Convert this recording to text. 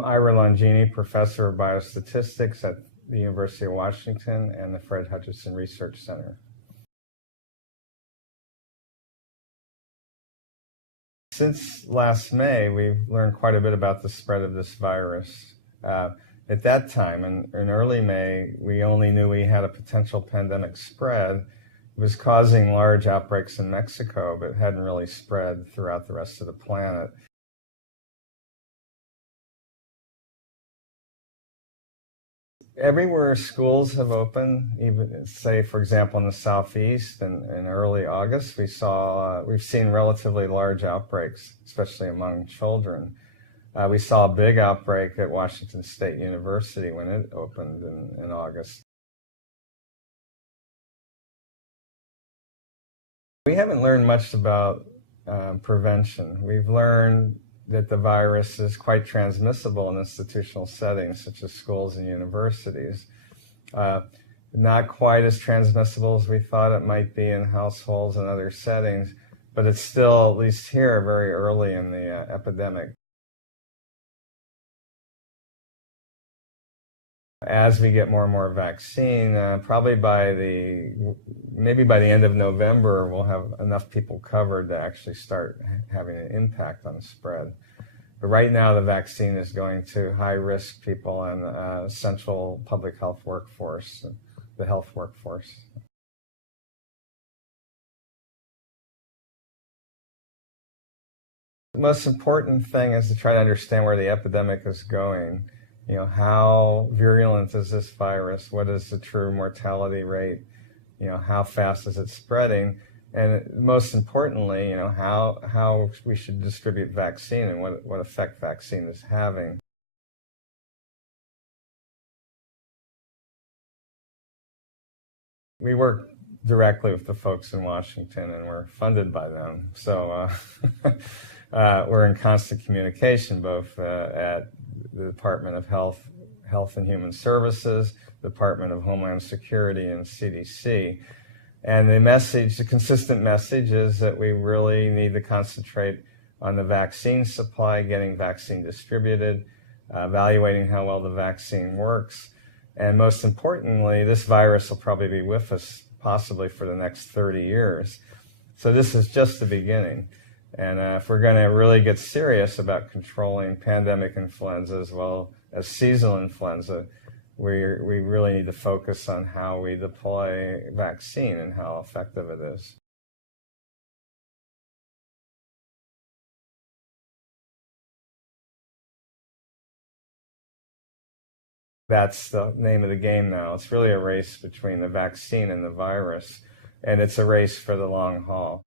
I'm Ira Longini, professor of Biostatistics at the University of Washington and the Fred Hutchinson Research Center. Since last May, we've learned quite a bit about the spread of this virus. At that time, in early May, we only knew we had a potential pandemic spread. It was causing large outbreaks in Mexico, but hadn't really spread throughout the rest of the planet. Everywhere schools have opened, even say, for example, in the Southeast in early August, we've seen relatively large outbreaks, especially among children. We saw a big outbreak at Washington State University when it opened in August. We haven't learned much about prevention. We've learned that the virus is quite transmissible in institutional settings such as schools and universities. Not quite as transmissible as we thought it might be in households and other settings, but it's still, at least here, very early in the epidemic. As we get more and more vaccine, probably maybe by the end of November, we'll have enough people covered to actually start having an impact on the spread. But right now, the vaccine is going to high-risk people and essential public health workforce, the health workforce. The most important thing is to try to understand where the epidemic is going. You know, how virulent is this virus? What is the true mortality rate? You know, how fast is it spreading? And most importantly, you know, how we should distribute vaccine and what effect vaccine is having. We work directly with the folks in Washington, and we're funded by them. So we're in constant communication, both at the Department of Health and Human Services, Department of Homeland Security, and CDC. And the consistent message is that we really need to concentrate on the vaccine supply, getting vaccine distributed, evaluating how well the vaccine works. And most importantly, this virus will probably be with us possibly for the next 30 years. So this is just the beginning. And if we're going to really get serious about controlling pandemic influenza as well as seasonal influenza, we really need to focus on how we deploy vaccine and how effective it is. That's the name of the game now. It's really a race between the vaccine and the virus, and it's a race for the long haul.